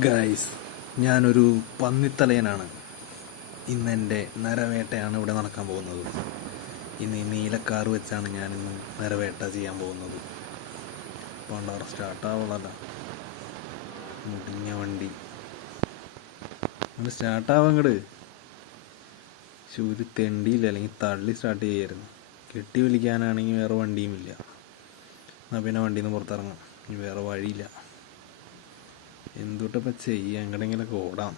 Guys, ഞാനൊരു പന്നിത്തലയനാണ്. ഇന്നെൻ്റെ നരവേട്ടയാണ് ഇവിടെ നടക്കാൻ പോകുന്നത്. ഇന്ന് ഈ നീലക്കാറ് വെച്ചാണ് ഞാനിന്ന് നരവേട്ട ചെയ്യാൻ പോകുന്നത്. പണ്ടാറ് സ്റ്റാർട്ടാവുള്ളല്ല, മുടിഞ്ഞ വണ്ടി അങ്ങോട്ട് സ്റ്റാർട്ടാവാൻ അങ്ങോട്ട് ഒരു തെണ്ടിയില്ല, അല്ലെങ്കിൽ തള്ളി സ്റ്റാർട്ട് ചെയ്യായിരുന്നു. കെട്ടി വിളിക്കാനാണെങ്കിൽ വേറെ വണ്ടിയുമില്ല. എന്നാൽ പിന്നെ വണ്ടിയിൽ നിന്ന് പുറത്തിറങ്ങാം, ഇനി വേറെ വഴിയില്ല. എന്തുട്ടപ്പം ചെയ്യാം, എങ്ങടെങ്കിലൊക്കെ ഓടാം.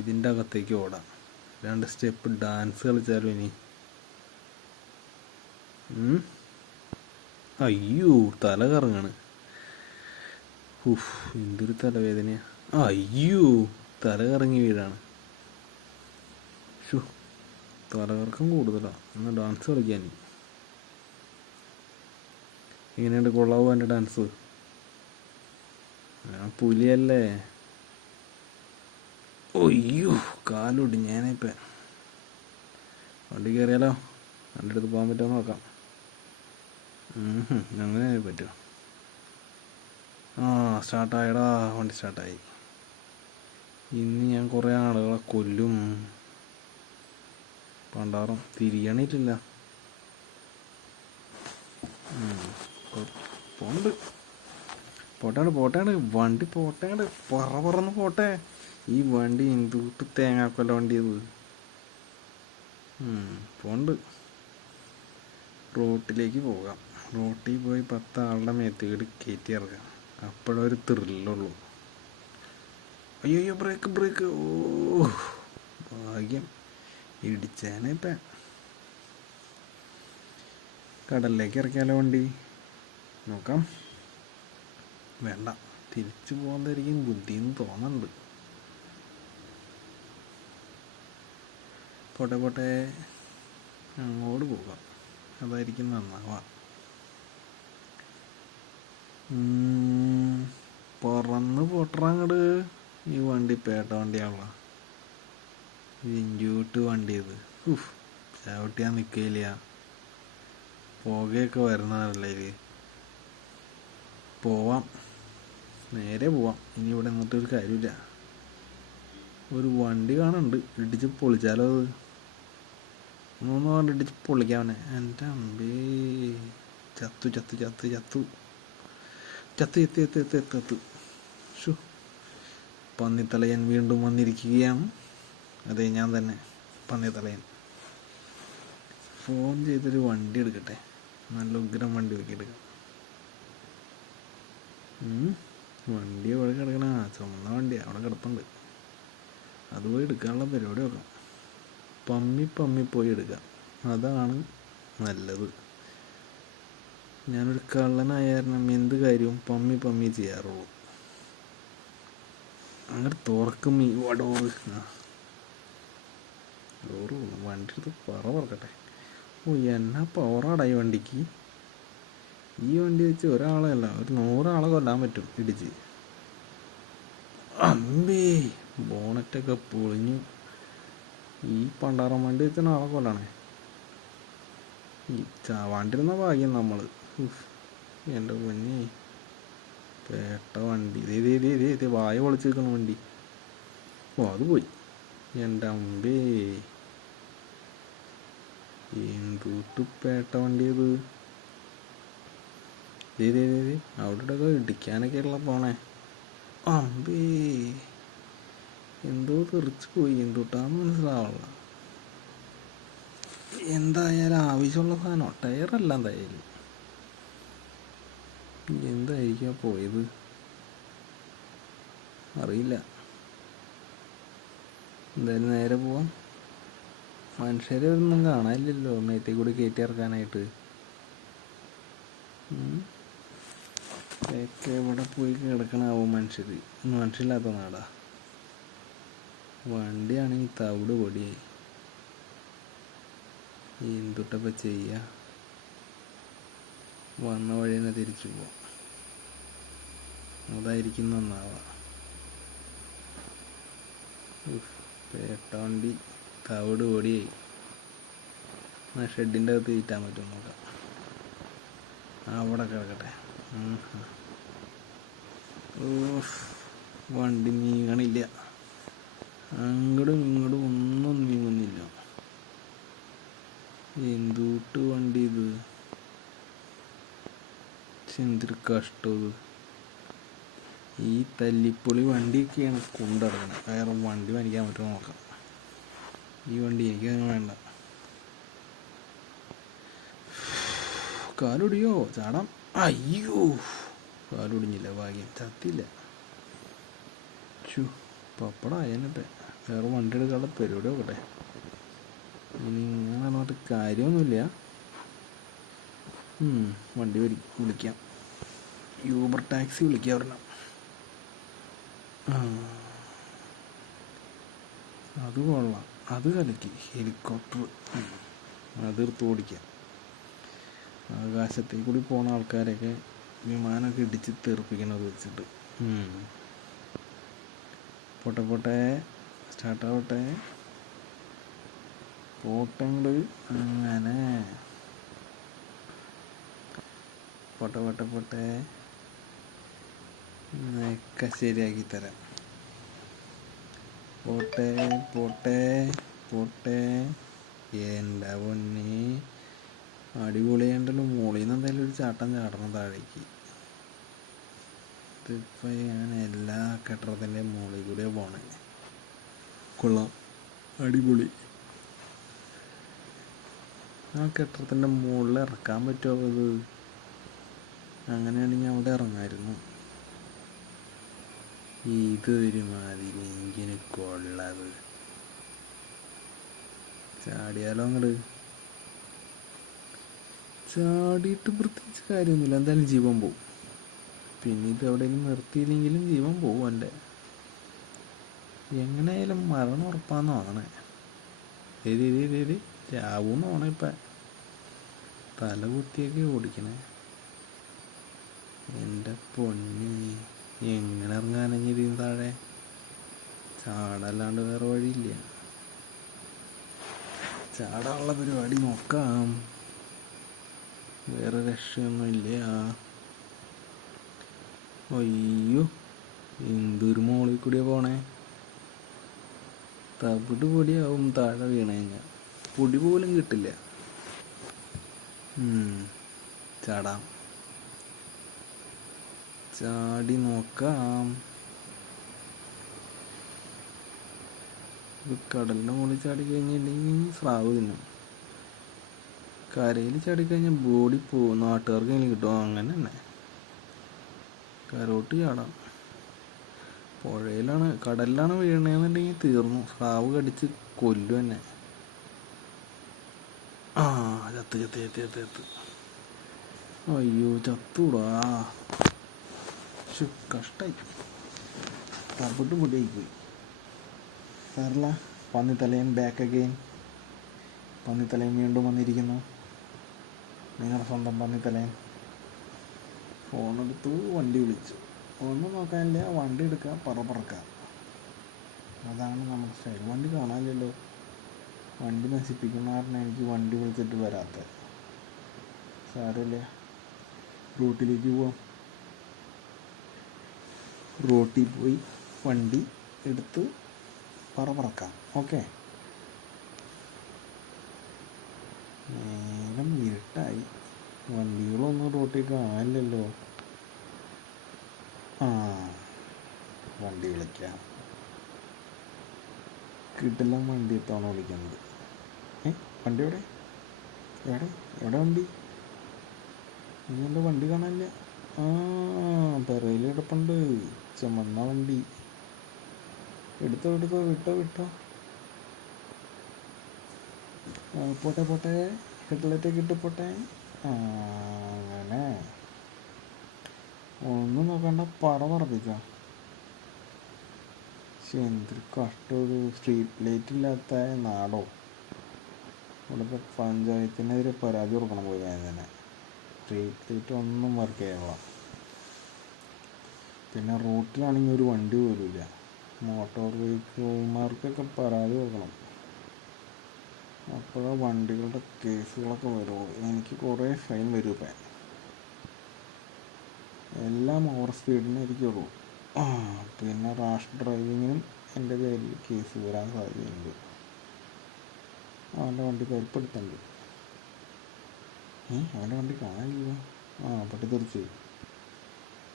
ഇതിൻ്റെ അകത്തേക്ക് ഓടാം. 2 സ്റ്റെപ്പ് ഡാൻസ് കളിച്ചാലും ഇനി. അയ്യോ, തല കറങ്ങാണ്. എന്തൊരു തലവേദനയാ. അയ്യോ, തല കറങ്ങി വീഴാണ്. തലകറക്കം കൂടുതലാണ്. എന്നാൽ ഡാൻസ് കളിക്കാൻ എങ്ങനെയുണ്ട്? കൊള്ളാവോ എൻ്റെ ഡാൻസ്? പുലിയല്ലേ? ഒയ്യോ, കാലൊടിഞ്ഞേനിപ്പം. വണ്ടി കയറിയാലോ? വണ്ടി എടുത്ത് പോകാൻ പറ്റുമോ നോക്കാം. അങ്ങനെ പറ്റുമോ? സ്റ്റാർട്ടായടാ, വണ്ടി സ്റ്റാർട്ടായി. ഇന്ന് ഞാൻ കുറേ ആളുകളെ കൊല്ലും. പണ്ടാറും തിരിയണിട്ടില്ല. പോണ്ട്, പോട്ടാണ് വണ്ടി, പോട്ടേണ്ട് പറന്ന് പോട്ടെ. ഈ വണ്ടി എന്തുട്ട് തേങ്ങാക്കൊല്ല വണ്ടിയത്. പോണ്ട്. റോട്ടിലേക്ക് പോകാം. റോട്ടിൽ പോയി 10 ആളുടെ മേത്തേട് കയറ്റി ഇറക്കാം. അപ്പോഴൊരു ത്രില്ലുള്ളൂ. അയ്യോ, ബ്രേക്ക്. ഓ ഭാഗ്യം, ഇടിച്ചേനെ ഇപ്പം. കടലിലേക്ക് ഇറക്കിയാലോ വണ്ടി? നോക്കാം. വേണ്ട, തിരിച്ചു പോകുന്നതായിരിക്കും ബുദ്ധിന്ന് തോന്നുന്നുണ്ട്. പോട്ടെ, അങ്ങോട്ട് പോകാം. അതായിരിക്കും നന്നാവാ. പറന്ന് പോട്ടറങ്ങട്. ഈ വണ്ടി പേട്ട വണ്ടിയാണല്ലോ, ഇഞ്ചൂട്ട് വണ്ടിയത്. ചവിട്ടിയാൽ നിൽക്കില്ല. പുകയൊക്കെ വരുന്നതല്ലേ ഇത്. പോവാം, നേരെ പോവാം. ഇനി ഇവിടെ നിന്നിട്ടൊരു കാര്യമില്ല. ഒരു വണ്ടി കാണുന്നുണ്ട്, ഇടിച്ച് പൊളിച്ചാലോ? അത് ഒന്നും ഇടിച്ച് പൊളിക്കാവനെ. എൻ്റെ അമ്പേ, ചത്തു. പന്നിത്തലയൻ വീണ്ടും വന്നിരിക്കുകയാണ്. അതെ, ഞാൻ തന്നെ പന്നിത്തലയൻ. ഫോൺ ചെയ്തൊരു വണ്ടി എടുക്കട്ടെ, നല്ല ഉഗ്രം വണ്ടി നോക്കി എടുക്കാം. വണ്ടി എവിടെ കിടക്കണ? ചുമന്ന വണ്ടിയാ അവിടെ കിടപ്പുണ്ട്. അത് പോയി എടുക്കാനുള്ള പരിപാടി നോക്കാം. പമ്മി പോയി എടുക്കാം, അതാണ് നല്ലത്. ഞാനൊരു കള്ളനായ കാരണം എന്ത് കാര്യവും പമ്മി ചെയ്യാറുള്ളൂ. അങ്ങനെ തുറക്കും ഈ ഡോറ്. വണ്ടി എടുത്ത് പറക്കട്ടെ. എന്നാ പവറാടാ ഈ വണ്ടിക്ക്. ഈ വണ്ടി വെച്ച് ഒരാളെ അല്ല, ഒരു 100 ആളെ കൊല്ലാൻ പറ്റും ഇടിച്ച്. അമ്പേ, ബോണറ്റൊക്കെ പൊളിഞ്ഞു. ഈ പണ്ടാറം വണ്ടി വെച്ചാൽ ആളെ കൊല്ലാണേ. ഈ ചാവാണ്ടിരുന്ന ഭാഗ്യം നമ്മൾ. എൻ്റെ പൊന്നേ, പേട്ട വണ്ടി. ഇതേ വായ പൊളിച്ച് നിൽക്കുന്ന വണ്ടി. അത് പോയി. എൻ്റെ അമ്പേ, എന്തുട്ട് പേട്ട വണ്ടിയത്. അവിടെ ഇടിക്കാനൊക്കെ ഉള്ള പോണേ. അമ്പേ, എന്തോ തെറിച്ച് പോയി. എന്തുട്ടാന്ന് മനസ്സിലാവുള്ള. എന്തായാലും ആവശ്യമുള്ള സാധനം ടയറല്ല. എന്തായാലും എന്തായിരിക്കാം പോയത് അറിയില്ല. എന്തായാലും നേരെ പോവാം. മനുഷ്യരെ ഒന്നും കാണാനില്ലല്ലോ മേത്തേ കൂടി കയറ്റി ഇറക്കാനായിട്ട്. എവിടെ പോയി കിടക്കണാവും മനുഷ്യർ. മനുഷ്യരില്ലാത്ത നാടാ. വണ്ടിയാണെങ്കിൽ തവിട് പൊടിയായി. എന്തുട്ടപ്പം ചെയ്യുക? വന്ന വഴി തന്നെ തിരിച്ചു പോവാം, അതായിരിക്കും നന്നാവാ. പേട്ട വണ്ടി തവിട് പൊടിയായി. ഷെഡിൻ്റെ അകത്ത് കയറ്റാൻ പറ്റും നോക്കാം. അവിടെ കിടക്കട്ടെ. വണ്ടി നീങ്ങണില്ല, അങ്ങോട്ടും ഇങ്ങോട്ടും ഒന്നും നീങ്ങുന്നില്ല. എന്തുട്ട് വണ്ടി ഇത്, എന്തൊരു കഷ്ടം ഇത്. ഈ തല്ലിപ്പൊളി വണ്ടിയൊക്കെയാണ് കൊണ്ടിടക്കുന്നത്. വേറെ വണ്ടി വലിക്കാൻ പറ്റുമോ നോക്കാം. ഈ വണ്ടി എനിക്കങ്ങനെ വേണ്ട. കാലൊടിയോ, ചാടാം. അയ്യോ, കാലൊടിഞ്ഞില്ല, ഭാഗ്യം, ചത്തില്ല. പപ്പടായനട്ടെ, വേറെ വണ്ടി എടുക്കാനുള്ള പരിപാടി നോക്കട്ടെ. ഇനി ഇങ്ങനെ പറഞ്ഞിട്ട് കാര്യമൊന്നുമില്ല. വണ്ടി വിളിക്കാം, യൂബർ ടാക്സി വിളിക്കാം ഒരെണ്ണം. അത് കൊള്ളാം, അത് കലക്കി. ഹെലികോപ്റ്റർ അതെടുത്ത് ഓടിക്കാം. ആകാശത്തേക്ക് കൂടി പോകുന്ന ആൾക്കാരൊക്കെ വിമാനമൊക്കെ ഇടിച്ച് തെറിപ്പിക്കണത് വെച്ചിട്ട്. പോട്ടെ സ്റ്റാർട്ടാവട്ടെ, പോട്ടെങ്കിൽ അങ്ങനെ. പോട്ടെ ഒക്കെ ശരിയാക്കി തരാം. പോട്ടെ എൻ്റെ പൊന്നെ, അടിപൊളിയുണ്ടല്ലോ. മുകളിൽ നിന്ന് എന്തായാലും ഒരു ചാട്ടം ചാടണം താഴേക്ക്. ഇതിപ്പോൾ ഞാൻ എല്ലാ കെട്ടിടത്തിൻ്റെ മുകളിൽ കൂടെയാണ് പോണേ. കൊള്ളാം, അടിപൊളി. ആ കെട്ടിടത്തിൻ്റെ മുകളിൽ ഇറക്കാൻ പറ്റുമോ അത്? അങ്ങനെയാണെങ്കിൽ അവിടെ ഇറങ്ങായിരുന്നു. ഇതൊരു മാതിരി എഞ്ചിന് കൊള്ളത്. ചാടിയാലോ അങ്ങോട്ട്? ചാടിയിട്ട് പ്രത്യേകിച്ച് കാര്യമൊന്നുമില്ല, എന്തായാലും ജീവൻ പോവും. പിന്നെ ഇത് എവിടെയെങ്കിലും നിർത്തിയില്ലെങ്കിലും ജീവൻ പോവും എൻ്റെ. എങ്ങനെയായാലും മരണം ഉറപ്പാന്ന് തോന്നണേ. ചാവൂന്ന് തോന്നണേ. ഇപ്പം തല കുത്തിയൊക്കെ ഓടിക്കണേ. എൻ്റെ പൊന്നി, എങ്ങനെ ഇറങ്ങാനെങ്കിൽ ഇതിന് താഴെ? ചാടല്ലാണ്ട് വേറെ വഴിയില്ല. ചാടാനുള്ള പരിപാടി നോക്കാം, വേറെ രക്ഷയൊന്നുമില്ല. അയ്യോ, എന്തൊരു മോളിൽ കൂടിയാ പോണേ. തവിട് പൊടിയാവും താഴെ വീണ് കഴിഞ്ഞാൽ, പൊടി പോലും കിട്ടില്ല. ചാടാം, ചാടി നോക്കാം. ഇത് കടലിൻ്റെ മുകളിൽ ചാടി കഴിഞ്ഞിട്ടുണ്ടെങ്കിൽ സ്രാവ് തിന്നും. കരയിൽ ചാടിക്കഴിഞ്ഞാൽ ബോഡി പോവും, നാട്ടുകാർക്ക് അതിന് കിട്ടും. അങ്ങനെ തന്നെ കരോട്ട് ചാടാം. പുഴയിലാണ്, കടലിലാണ് വീഴണമെന്നുണ്ടെങ്കിൽ തീർന്നു, സ്രാവ് കടിച്ച് കൊല്ലും തന്നെ. ചത്ത്. അയ്യോ, ചത്തൂടാ. കഷ്ടായി, തവിട്ട് പൊടിയായിപ്പോയി. സാറില്ല, പന്നിത്തലയൻ ബാക്ക് അഗെയിൻ. പന്നിത്തലയൻ വീണ്ടും വന്നിരിക്കുന്നു, നിങ്ങളുടെ സ്വന്തം പന്നിത്തലയൻ. ഫോണെടുത്തു, വണ്ടി വിളിച്ചു. ഒന്നും നോക്കാനില്ല, വണ്ടി എടുക്കുക, പറക്കാം. അതാണ് നമ്മുടെ സ്റ്റൈൽ. വണ്ടി കാണാനില്ലല്ലോ, വണ്ടി നശിപ്പിക്കുന്ന കാരണം എനിക്ക് വണ്ടി വിളിച്ചിട്ട് വരാത്ത. സാരമില്ല, റൂട്ടിലേക്ക് പോവാം. റോട്ടിൽ പോയി വണ്ടി എടുത്ത് പറക്കാം. ഓക്കെ, നേരം ഇരുട്ടായി, വണ്ടികളൊന്നും റോട്ടിൽ കാണാനില്ലല്ലോ. വണ്ടി വിളിക്കാം. കിട്ടില്ല, വണ്ടി എത്താണോ വിളിക്കുന്നത്? വണ്ടി എവിടെ വണ്ടി? ഇതെന്താ വണ്ടി കാണാനില്ല? പെരയിൽ കിടപ്പുണ്ട്, ചുമന്ന വണ്ടി. എടുത്തോ, വിട്ടോ. പോട്ടെ, ഹെഡ്ലൈറ്റൊക്കെ ഇട്ട് പോട്ടെ. അങ്ങനെ ഒന്നും നോക്കണ്ട, പറപ്പിക്കാം. പക്ഷെ എന്തൊരു കഷ്ടം, ഒരു സ്ട്രീറ്റ് ലൈറ്റ് ഇല്ലാത്ത നാടോ. ഇവിടുത്തെ പഞ്ചായത്തിനെതിരെ പരാതി കൊടുക്കണം പോയി ഞാൻ തന്നെ. സ്ട്രീറ്റ് ലൈറ്റ് ഒന്നും വർക്ക് ചെയ്യാനുള്ള. പിന്നെ റോട്ടിലാണെങ്കിൽ ഒരു വണ്ടി പോലുമില്ല. മോട്ടോർ വെഹിക്കിൾമാർക്കൊക്കെ പരാതി കൊടുക്കണം, അപ്പോഴാ വണ്ടികളുടെ കേസുകളൊക്കെ വരുള്ളൂ. എനിക്ക് കുറേ ഫൈൻ വരും. ഇപ്പം എല്ലാം ഓവർ സ്പീഡിനെ ഇരിക്കുള്ളൂ. ആ പിന്നെ റാഷ് ഡ്രൈവിങ്ങിനും എൻ്റെ പേരിൽ കേസ് വരാൻ സാധ്യതയുണ്ട്. അവൻ്റെ വണ്ടി പരിപ്പെടുത്തുന്നുണ്ട്. അവൻ്റെ വണ്ടി കാണാനില്ല. പൊട്ടിത്തെറിച്ച്.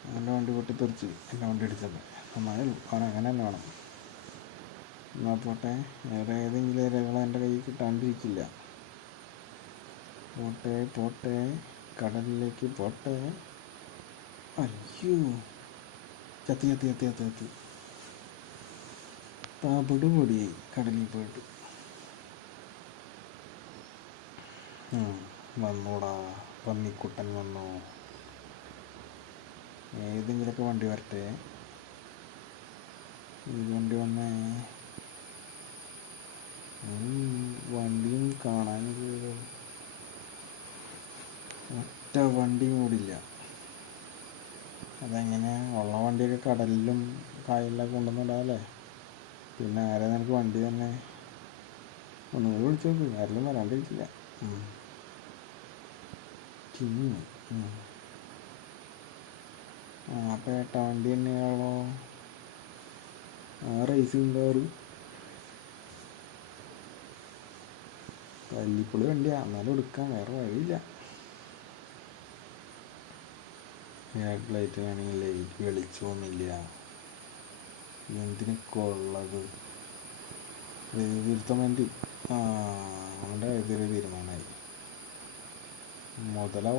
അവൻ്റെ വണ്ടി പൊട്ടിത്തെറിച്ച് എൻ്റെ വണ്ടി അടിച്ചത്. നന്നായാലും അവൻ അങ്ങനെ തന്നെ വേണം. എന്നാൽ പോട്ടെ, വേറെ ഏതെങ്കിലും ഇരകൾ എൻ്റെ കയ്യിൽ കിട്ടാണ്ടിരിക്കില്ല. പോട്ടെ പോട്ടെ, കടലിലേക്ക് പോട്ടെ. അയ്യോ, ചത്തി ചത്തി ചത്തി ചത്തി ചത്തി പാപ്പിട്ട് പൊടിയായി കടലിൽ പോയിട്ട്. വന്നോടാ പന്നിക്കുട്ടൻ വന്നോ. ഏതെങ്കിലുമൊക്കെ വണ്ടി വരട്ടെ. ഈ വണ്ടി വന്നേ. വണ്ടിയും കാണാൻ ഒറ്റ വണ്ടിയും കൂടില്ല. അതെങ്ങനെ ഉള്ള വണ്ടിയൊക്കെ കടലിലും കായലിലൊക്കെ കൊണ്ടുവന്നിടാല്ലേ. പിന്നെ ആരെ നിനക്ക് വണ്ടി തന്നെ ഒന്നുകൂടി വിളിച്ചു നോക്ക്. ആരെങ്കിലും വരാണ്ടിരിക്കില്ല. പേട്ട വണ്ടി തന്നെയാണോ ആ റേസിംഗ് കാറ്? തല്ലിപ്പൊളി വണ്ടിയാ, എന്നാലും എടുക്കാം, വേറെ വഴിയില്ല. ഹെഡ് ലൈറ്റിനാണെങ്കിൽ ലൈറ്റ് വെളിച്ചമൊന്നുമില്ല. എന്തിനൊക്കെ ഉള്ളത് തിരുത്താൻ വേണ്ടി. അവൻ്റെ കാര്യത്തിൽ തീരുമാനമായി.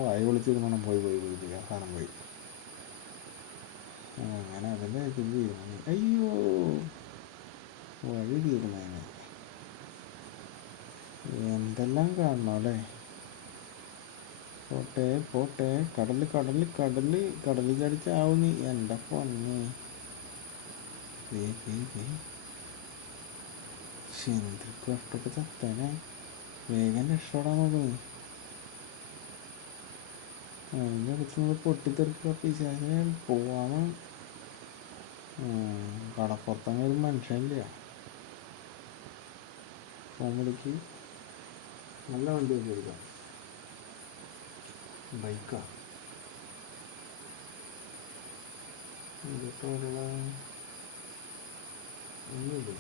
വായി വിളിച്ച് തീരുമാനം പോയി ആ സാധനം പോയി. അങ്ങനെ അതിൻ്റെ കാര്യത്തിൽ തീരുമാനം. അയ്യോ, വഴി തീരുമാനം. എന്തെല്ലാം കാണണം അല്ലേ. പോട്ടെ പോട്ടെ, കടലിൽ ചടിച്ചാവുന്നു എൻ്റെ പൊന്നെ. എന്തൊരു കഷ്ടൊക്കെ ചത്തനെ. വേഗം രക്ഷപ്പെടാൻ നോക്കുന്നു. അതിൻ്റെ അടുത്ത് നമ്മൾ പൊട്ടിത്തെറിക്കുക പിശാചിനെ പോവാണ്. കടപ്പുറത്തങ്ങനെ ഒരു മനുഷ്യനില്ല. ഫോൺ വിളിക്ക്. നല്ല വണ്ടി ഒക്കെ എടുക്കാം. ബൈക്കാ ഇതൊക്കെ ഉള്ള ഒന്നുമില്ലേ.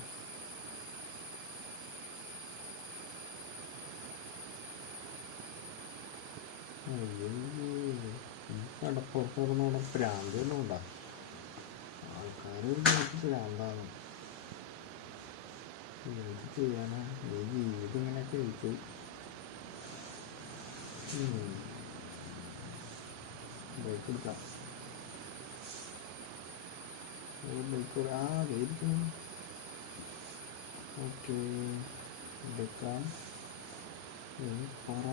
കടപ്പുറത്ത് പറഞ്ഞ പ്രാന്ത് തന്നെ ഉണ്ടാകും. ആൾക്കാർ പ്രാന്താണ്. എന്ത് ചെയ്യാനാ, ഈ ജീവിതം ഇങ്ങനെയൊക്കെ കഴിച്ചു. ബൈക്ക് എടുക്കാം. ബൈക്ക് അതായിരിക്കും. ഓക്കെ, എടുക്കാം.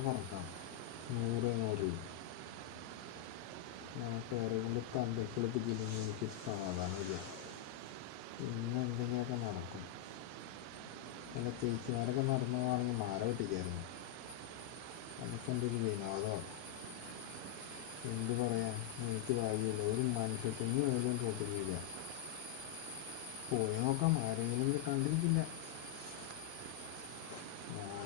പറക്കാം 100 നമുക്ക് വേറെ കൊണ്ട് തന്തക്കുളിപ്പിച്ചില്ലെങ്കിൽ എനിക്ക് സമാധാനമില്ല. ഇന്ന് എന്തെങ്കിലുമൊക്കെ നടക്കും. എൻ്റെ ചേച്ചിമാരൊക്കെ നടന്നു പോകണമെങ്കിൽ മാല വെട്ടിക്കായിരുന്നു. അതൊക്കെ എൻ്റെ ഒരു വിനോദമാണ്. എന്ത് പറയാൻ, എനിക്ക് ഭാഗ്യമില്ല. ഒരു മനുഷ്യത്തെങ്ങി പോലും തോട്ടില്ല. പോയി നോക്കാം, ആരെങ്കിലും കിട്ടാണ്ടിരിക്കില്ല.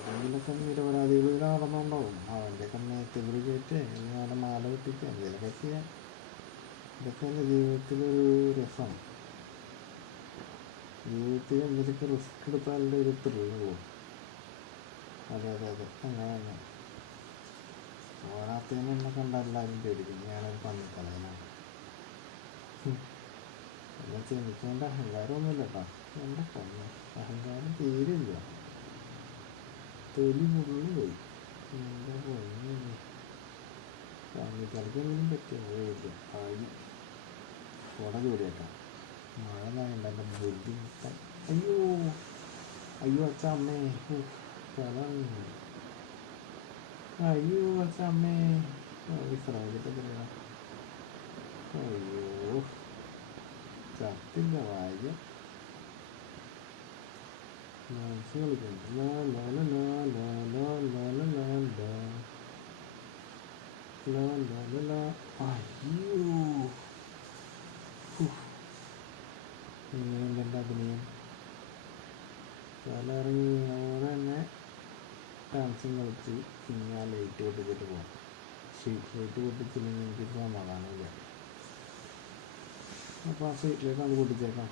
ആരെങ്കിലൊക്കെ നിരപരാധികളിൽ നടന്നുണ്ടാവും. അവൻ്റെയൊക്കെ മേത്തുകൂടി കയറ്റേ അല്ലെങ്കിൽ അവൻ്റെ മാല വെട്ടിക്കുക, എന്തെങ്കിലുമൊക്കെ ചെയ്യാം. ഇതൊക്കെ എൻ്റെ ജീവിതത്തിലൊരു രസം. ജീവിതത്തിൽ എന്തെങ്കിലുമൊക്കെ റിസ്ക് എടുത്താലേ ഒരു ത്രില്ലുള്ളൂ. അതെ അങ്ങനെ തന്നെ. പോരാത്തതിന് എന്നെ കണ്ട എല്ലാവരും പേടിക്കും. ഞാനൊരു പന്നിത്തലയനാണ്. എന്നുവെച്ചാൽ എനിക്ക് എൻ്റെ അഹങ്കാരമൊന്നുമില്ല കേട്ടോ. എൻ്റെ പൊന്നെ, അഹങ്കാരം തീരില്ല. തൊലി മുള്ളു പോയി. എൻ്റെ പൊന്നെ, പന്നിത്തലയ്ക്കൊന്നും പറ്റില്ല. കുട ചൂടിയേക്കാം. മഴ നനയണ്ട എൻ്റെ ബുദ്ധിമുട്ടായി. അയ്യോ അച്ഛമ്മേ, അയ്യോ അച്ഛമ്മേ, വിശ്രമിച്ചിട്ടില്ല. അയ്യോ, ചത്തില്ല ഭാഗ്യം. മനസ്സ് കളിക്കുന്നു. അയ്യോ, എൻ്റെ അഭിനയം ഇറങ്ങി അവിടെ തന്നെ ഡാൻസും കളിച്ച്. പിന്നെ ആ ലൈറ്റ് പൊട്ടിച്ചിട്ട് പോകാം. സ്ട്രീറ്റ് ലൈറ്റ് പൊട്ടിച്ചില്ലെങ്കിൽ എനിക്ക് സമാധാനമില്ല. അപ്പോൾ ആ സീറ്റിലേക്ക് നമുക്ക് പൊട്ടിച്ചേക്കാം.